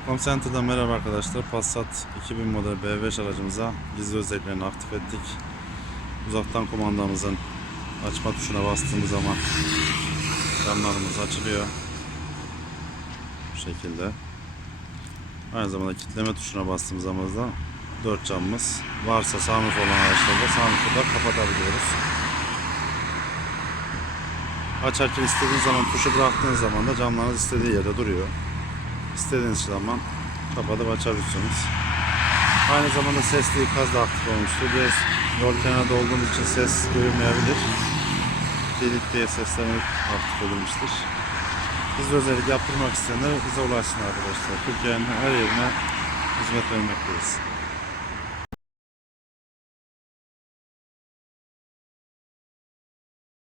Center'dan merhaba arkadaşlar. Passat 2000 model B5 aracımıza gizli özelliklerini aktif ettik. Uzaktan kumandamızın açma tuşuna bastığımız zaman camlarımız açılıyor. Bu şekilde. Aynı zamanda kitleme tuşuna bastığımız zaman da 4 camımız varsa sunroof olan araçlarda sunroof'u da kapatabiliyoruz. Açarken istediğiniz zaman tuşu bıraktığınız zaman da camlarınız istediği yerde duruyor. İstediğiniz zaman kapatıp açabilirsiniz. Aynı zamanda sesli ikaz da aktif olmuştur. Biraz yol kenarında olduğumuz için ses duyulmayabilir. Delik diye seslenme aktif edilmiştir. Biz de özellik yaptırmak isteyenler bize ulaşsın arkadaşlar. Türkiye'nin her yerine hizmet vermekteyiz.